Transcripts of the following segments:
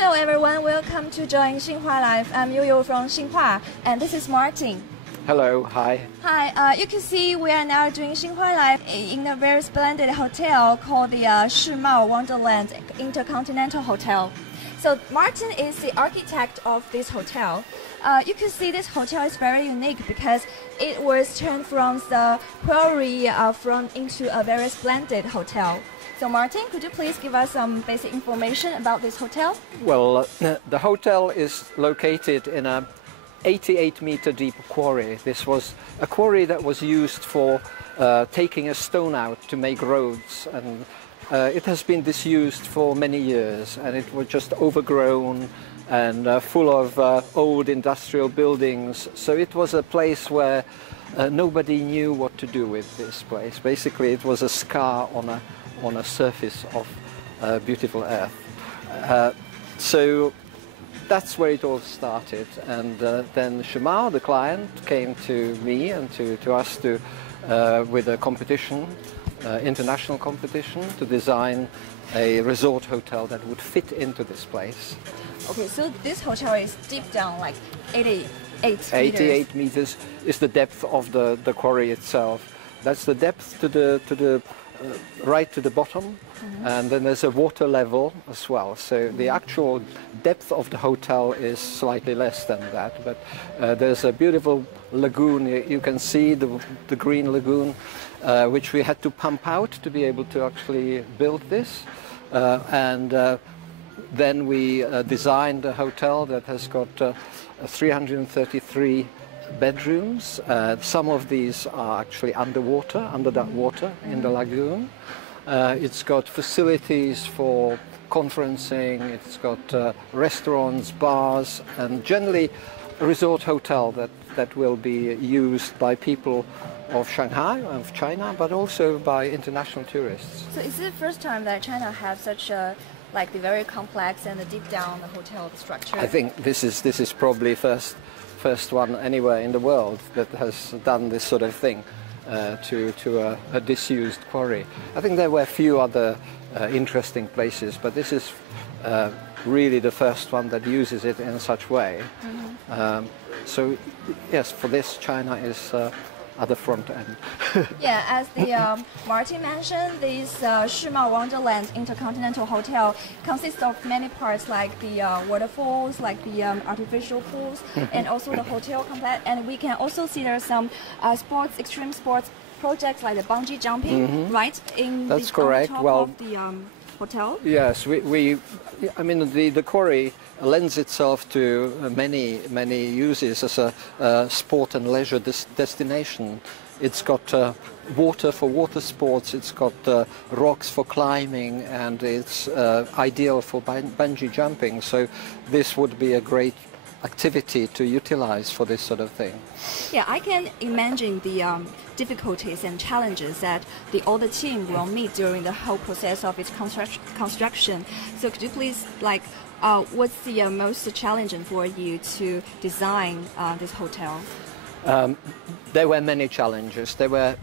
Hello everyone, welcome to join Xinhua Live. I'm Yoyo from Xinhua, and this is Martin. Hello, hi. Hi, you can see we are now doing Xinhua Live in a very splendid hotel called the Shimao Wonderland Intercontinental Hotel. So Martin is the architect of this hotel. You can see this hotel is very unique because it was turned from the quarry into a very splendid hotel. So Martin, could you please give us some basic information about this hotel? Well, the hotel is located in a 88-meter deep quarry. This was a quarry that was used for taking a stone out to make roads, and it has been disused for many years, and it was just overgrown and full of old industrial buildings. So it was a place where nobody knew what to do with this place. Basically, it was a scar on a surface of beautiful earth. So that's where it all started, and then Shimao, the client, came to me and to us with a competition, international competition, to design a resort hotel that would fit into this place. Okay, so this hotel is deep down, like 88 meters. 88 meters is the depth of the quarry itself. That's the depth to the right to the bottom, and then there's a water level as well. So the actual depth of the hotel is slightly less than that, but there's a beautiful lagoon. You can see the green lagoon, which we had to pump out to be able to actually build this. Then we designed a hotel that has got 333 bedrooms. Some of these are actually underwater, under that water in the lagoon. It's got facilities for conferencing, it's got restaurants, bars, and generally a resort hotel that will be used by people of Shanghai, of China, but also by international tourists. So is it the first time that China has such a the very complex and the deep down hotel structure? I think this is probably first one anywhere in the world that has done this sort of thing to a disused quarry. I think there were a few other interesting places, but this is really the first one that uses it in such way. So yes, for this, China is at the front end. Yeah, as the Martin mentioned, this Shimao Wonderland Intercontinental Hotel consists of many parts, like the waterfalls, like the artificial pools, and also the hotel complex. And we can also see there are some extreme sports projects like the bungee jumping, right? That's correct. On top of the hotel. Yes, I mean, the quarry lends itself to many uses as a sport and leisure destination. It's got water for water sports, it's got rocks for climbing, and it's ideal for bungee jumping. So this would be a great activity to utilize for this sort of thing. Yeah, I can imagine the difficulties and challenges that all the team will meet during the whole process of its construction. So could you please, what's the most challenging for you to design this hotel? There were many challenges. There were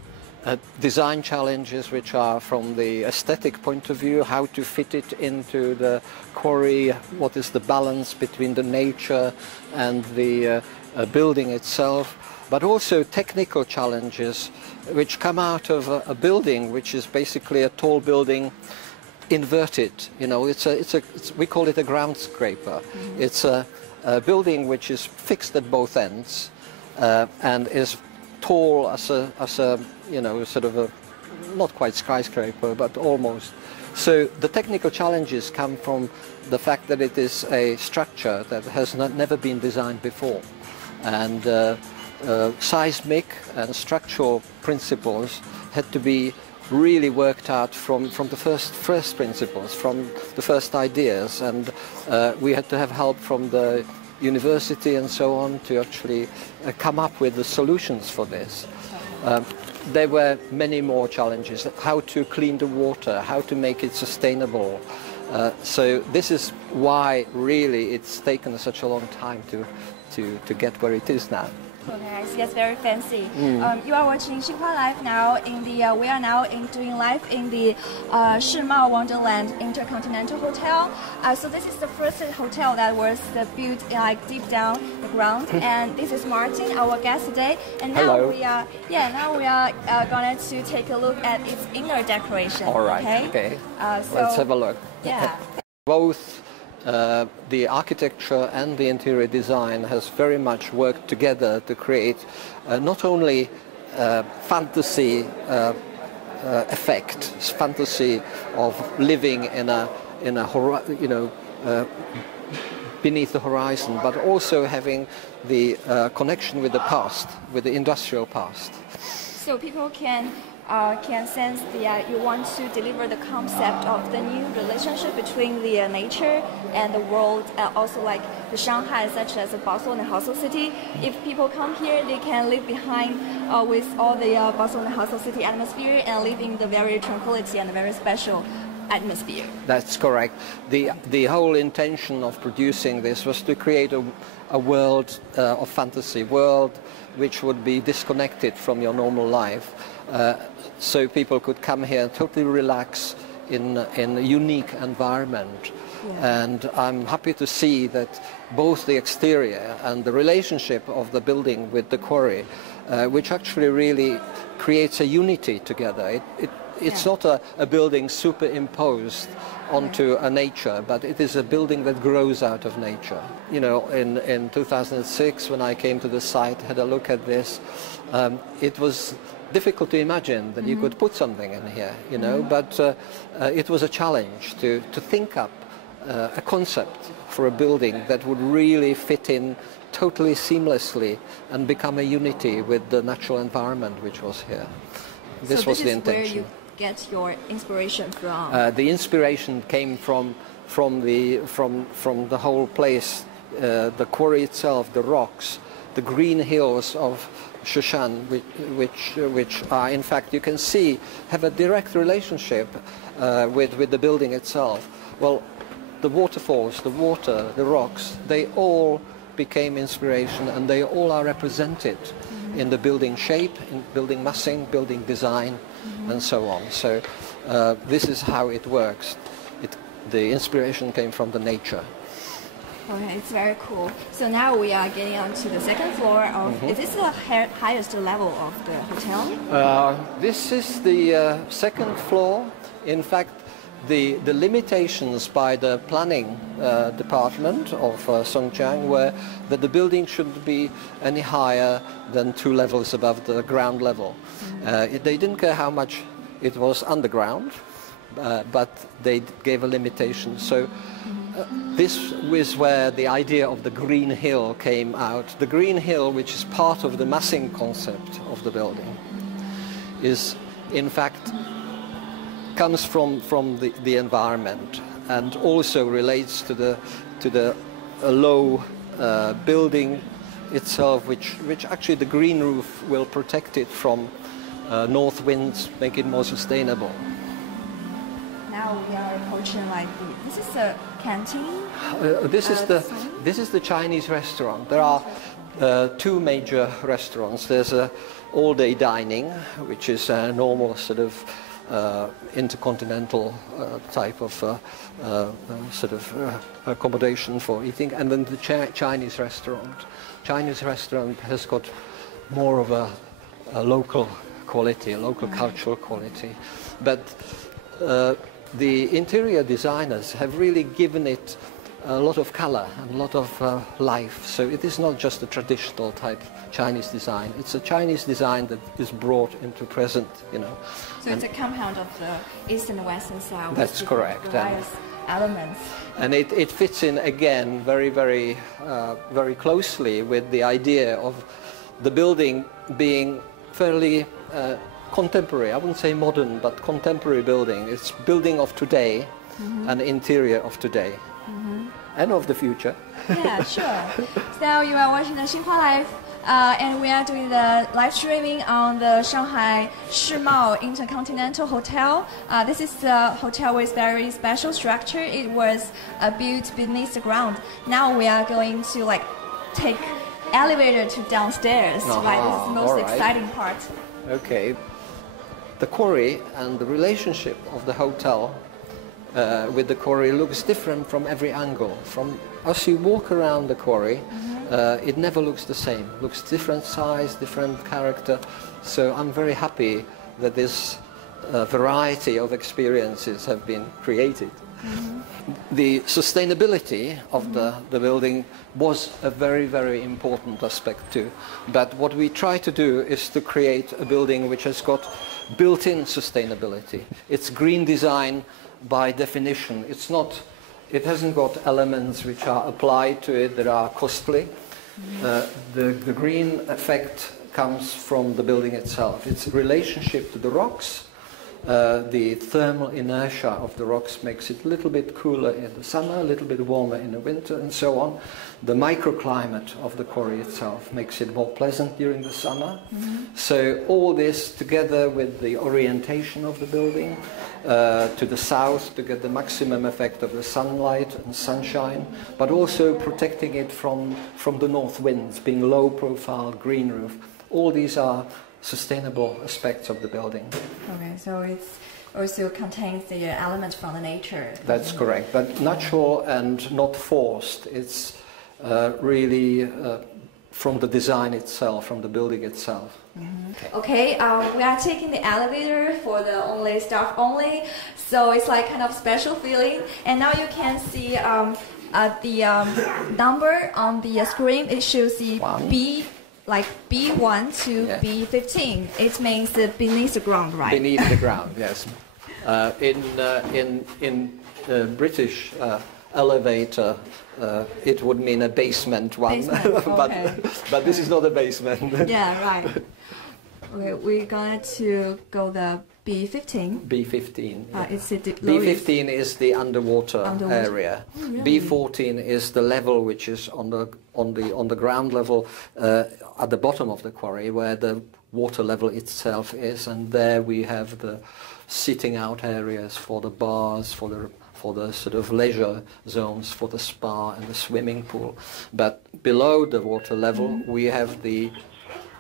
design challenges which are from the aesthetic point of view, how to fit it into the quarry, what is the balance between the nature and the building itself, but also technical challenges which come out of a building which is basically a tall building inverted. You know, we call it a ground scraper. It's a building which is fixed at both ends and is tall as a you know, sort of a, not quite skyscraper, but almost. So the technical challenges come from the fact that it is a structure that has never been designed before, and seismic and structural principles had to be really worked out from the first principles, from the first ideas, and we had to have help from the university and so on to actually come up with the solutions for this. There were many more challenges: how to clean the water, how to make it sustainable. So this is why really it's taken such a long time to get where it is now. Okay, I see. That's very fancy. You are watching Xinhua Live now. We are now doing live in the Shimao Wonderland Intercontinental Hotel. So this is the first hotel that was built like deep down the ground. And this is Martin, our guest today. And now Hello. we are going to take a look at its inner decoration. All right. Okay. Let's have a look. Yeah. Both the architecture and the interior design has very much worked together to create not only fantasy effect, fantasy of living in a beneath the horizon, but also having the connection with the past, with the industrial past. So people can sense you want to deliver the concept of the new relationship between the nature and the world, also like the Shanghai, such as a bustle and hustle city. If people come here, they can live behind with all the bustle and hustle city atmosphere and live in the very tranquility and the very special atmosphere. That's correct. The whole intention of producing this was to create a world of fantasy, world which would be disconnected from your normal life. So people could come here and totally relax in a unique environment. Yeah. And I'm happy to see that both the exterior and the relationship of the building with the quarry, which actually really creates a unity together. It's not a building superimposed onto a nature, but it is a building that grows out of nature. You know, in 2006, when I came to the site, had a look at this, it was difficult to imagine that you could put something in here, you know, but it was a challenge to think up a concept for a building that would really fit in totally seamlessly and become a unity with the natural environment which was here. This was the intention. Where you get your inspiration from? The inspiration came from the whole place, the quarry itself, the rocks, the green hills of Shushan, which are, in fact, you can see, have a direct relationship with the building itself. Well, the waterfalls, the water, the rocks, they all became inspiration, and they all are represented in the building shape, in building massing, building design, and so on. So this is how it works. The inspiration came from the nature. Okay, it's very cool. So now we are getting on to the second floor of, is this the highest level of the hotel? This is the second floor. In fact, the limitations by the planning department of Songjiang were that the building shouldn't be any higher than 2 levels above the ground level. They didn't care how much it was underground, but they gave a limitation. So this was where the idea of the green hill came out. The green hill, which is part of the massing concept of the building, is in fact comes from the environment, and also relates to the low building itself, which actually the green roof will protect it from north winds, make it more sustainable. Now we are approaching like this is a canteen. This is the Chinese restaurant. There are 2 major restaurants. There's a all-day dining, which is a normal sort of intercontinental type of sort of accommodation for eating, and then the Chinese restaurant. Chinese restaurant has got more of a local quality, a local cultural quality, but the interior designers have really given it a lot of color and a lot of life. So it is not just a traditional type Chinese design. It's a Chinese design that is brought into present, you know. So it's a compound of the East and Western style. That's correct. Various elements. And it fits in again very, very, very closely with the idea of the building being fairly contemporary. I wouldn't say modern, but contemporary building. It's building of today and interior of today. And of the future. Yeah, sure. So now you are watching the Xinhua Live, and we are doing the live streaming on the Shanghai Shimao Intercontinental Hotel. This is a hotel with very special structure. It was built beneath the ground. Now we are going to take elevator to downstairs. Right, this is the most exciting part. Okay. The quarry and the relationship of the hotel with the quarry looks different from every angle. From as you walk around the quarry, it never looks the same. Looks different size, different character. So I'm very happy that this variety of experiences have been created. The sustainability of the building was a very, very important aspect too. But what we try to do is to create a building which has got built-in sustainability. It's green design by definition. It hasn't got elements which are applied to it that are costly. The green effect comes from the building itself. Its relationship to the rocks. The thermal inertia of the rocks makes it a little bit cooler in the summer, a little bit warmer in the winter, and so on. The microclimate of the quarry itself makes it more pleasant during the summer. So all this together with the orientation of the building to the south to get the maximum effect of the sunlight and sunshine, but also protecting it from the north winds, being low profile, green roof. All these are sustainable aspects of the building. Okay, so it also contains the elements from the nature. That's correct, but natural and not forced. It's really from the design itself, from the building itself. Okay, we are taking the elevator for the only staff only, so it's like kind of special feeling. And now you can see the number on the screen. It shows the B. Like B1 to B15, it means beneath the ground, right? Beneath the ground, yes. In British elevator, it would mean a basement one, but this is not a basement. Yeah, right. Okay, we're going to go the B15. B15. Yeah. B15 is the underwater area. Oh, really? B14 is the level which is on the ground level at the bottom of the quarry, where the water level itself is, and there we have the sitting out areas for the bars, for the sort of leisure zones, for the spa and the swimming pool. But below the water level, we have the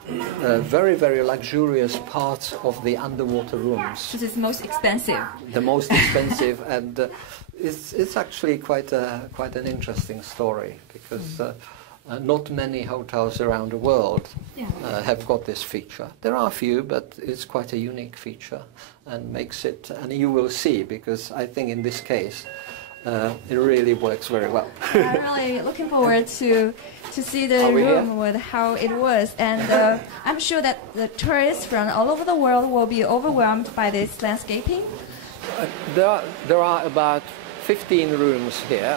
very, very luxurious parts of the underwater rooms. This is most expensive. The most expensive, and it's actually quite an interesting story, because not many hotels around the world have got this feature. There are a few, but it's quite a unique feature, and makes it, and you will see, because I think in this case it really works very well. I'm really looking forward to see the room with how it was, and I'm sure that the tourists from all over the world will be overwhelmed by this landscaping. There are about 15 rooms here.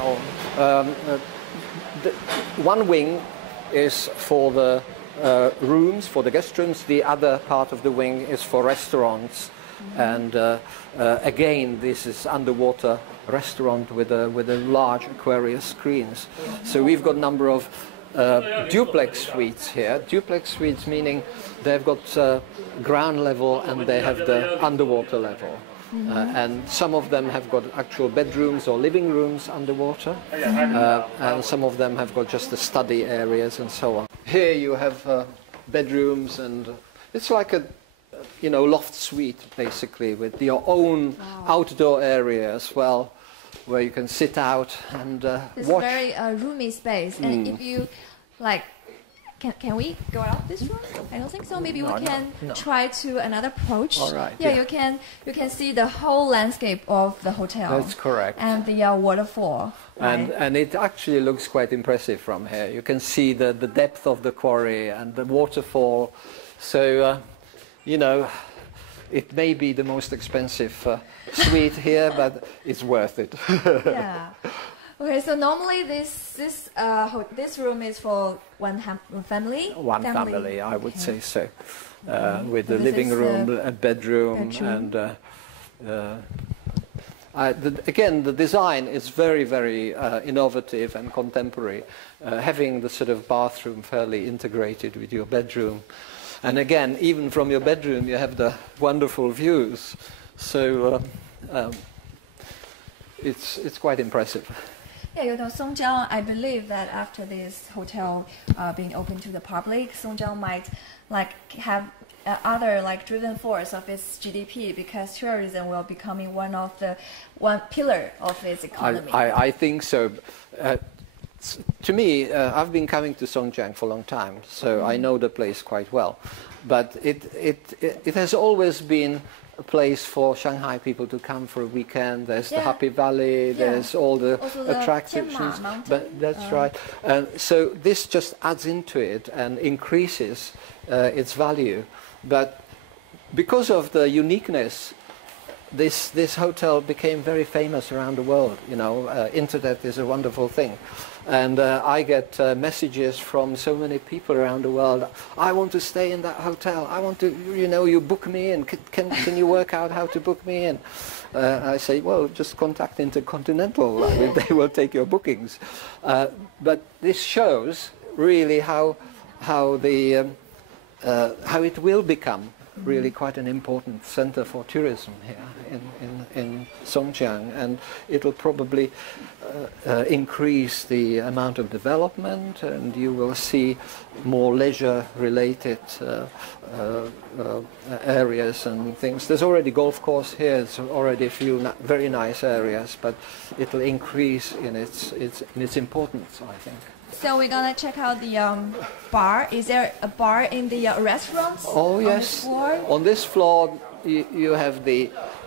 One wing is for the rooms, for the guest rooms. The other part of the wing is for restaurants. And again, this is underwater restaurant with a large aquarius screens. So we've got a number of duplex suites here. Duplex suites meaning they've got ground level and they have the underwater level. And some of them have got actual bedrooms or living rooms underwater, and some of them have got just the study areas and so on. Here you have bedrooms, and it's like a loft suite basically, with your own outdoor area as well, where you can sit out and it's watch. It's very roomy space, and if you like. Can we go out this room? I don't think so. Maybe we can try to another approach. All right. Yeah, you can see the whole landscape of the hotel. That's correct. And the waterfall. Right? And it actually looks quite impressive from here. You can see the depth of the quarry and the waterfall. So, it may be the most expensive suite here, but it's worth it. Yeah. Okay, so normally this room is for one family? One family, I would say so. With the living room, a bedroom, and again, the design is very, very innovative and contemporary, having the sort of bathroom fairly integrated with your bedroom. And again, even from your bedroom, you have the wonderful views. So it's quite impressive. Yeah, you know, Songjiang, I believe that after this hotel being open to the public, Songjiang might like have other like driven force of its GDP, because tourism will becoming one pillar of its economy. I think so. To me, I've been coming to Songjiang for a long time, so I know the place quite well. But it has always been a place for Shanghai people to come for a weekend. There's the Happy Valley, there's all the attractions. But that's right. So this just adds into it and increases its value. But because of the uniqueness, this hotel became very famous around the world. You know, internet is a wonderful thing. And I get messages from so many people around the world. I want to stay in that hotel. I want to, you know, you book me in. Can you work out how to book me in? I say, well, just contact Intercontinental. They will take your bookings. But this shows really how it will become really quite an important center for tourism here in Songjiang, and it'll probably increase the amount of development, and you will see more leisure-related areas and things. There's already golf course here. There's already a few very nice areas, but it'll increase in its importance, I think. So we're gonna check out the bar. Is there a bar in the restaurants? Oh yes. On this floor? On this floor, you have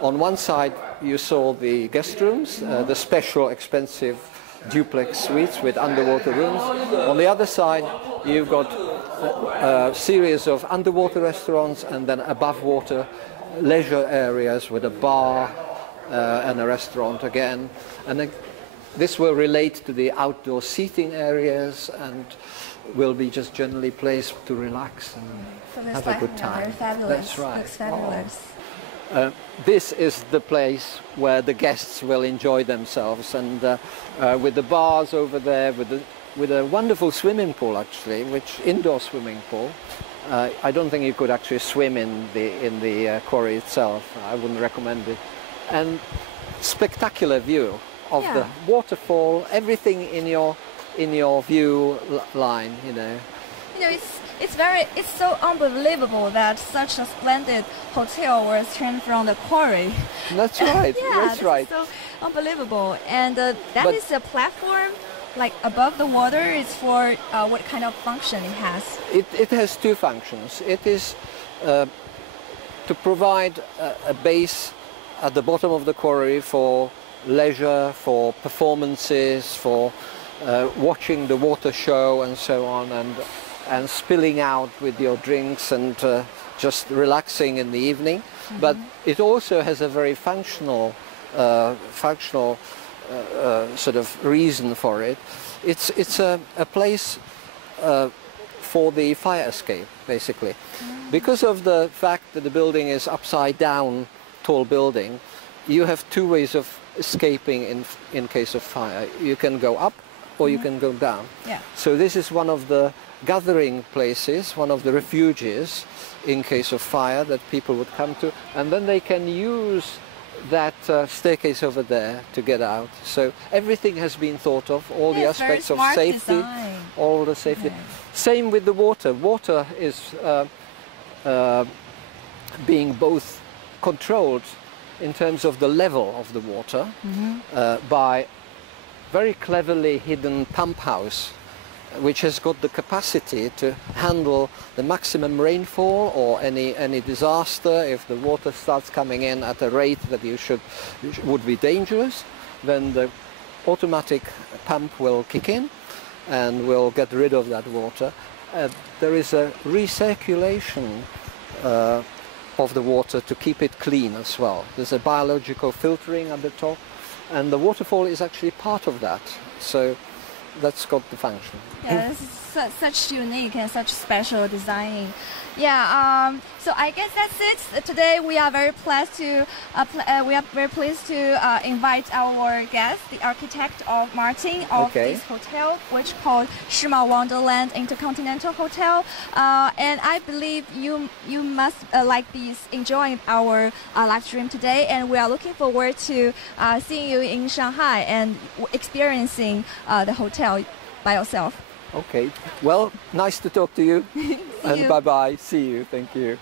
on one side you saw the guest rooms, the special expensive duplex suites with underwater rooms. On the other side, you've got a series of underwater restaurants, and then above water leisure areas with a bar and a restaurant again. And this will relate to the outdoor seating areas and will be just generally placed to relax and have a good time. Very fabulous. That's right. Looks fabulous. This is the place where the guests will enjoy themselves, and with the bars over there, with a wonderful swimming pool actually, indoor swimming pool. I don't think you could actually swim in the quarry itself. I wouldn't recommend it. And spectacular view of the waterfall, everything in your view line, you know. You know, it's so unbelievable that such a splendid hotel was turned from the quarry. That's right. That's right. So unbelievable. And that is a platform like above the water. Is for what kind of function it has? It has two functions. It is to provide a base at the bottom of the quarry for leisure, for performances, for watching the water show and so on, and spilling out with your drinks and just relaxing in the evening. Mm-hmm. But it also has a very functional sort of reason for it. It's a place for the fire escape, basically. Mm-hmm. Because of the fact that the building is upside down, tall building, you have two ways of escaping in case of fire. You can go up or you can go down. Yeah. So this is one of the gathering places, one of the refuges in case of fire that people would come to, and then they can use that staircase over there to get out. So everything has been thought of, all the aspects of safety, design. All the safety. Okay. Same with the water. Water is being both controlled in terms of the level of the water by very cleverly hidden pump house, which has got the capacity to handle the maximum rainfall or any disaster. If the water starts coming in at a rate that would be dangerous, then the automatic pump will kick in and will get rid of that water. There is a recirculation of the water to keep it clean as well. There's a biological filtering at the top, and the waterfall is actually part of that. So that's got the function. Yeah, this is such unique and such special design. Yeah. So I guess that's it. Today we are very pleased to invite our guest, the architect of Martin of this hotel, which called Shimao Wonderland Intercontinental Hotel. And I believe you must enjoying our live stream today. And we are looking forward to seeing you in Shanghai and experiencing the hotel by yourself. Okay. Well, nice to talk to you. And you. bye-bye. See you. Thank you.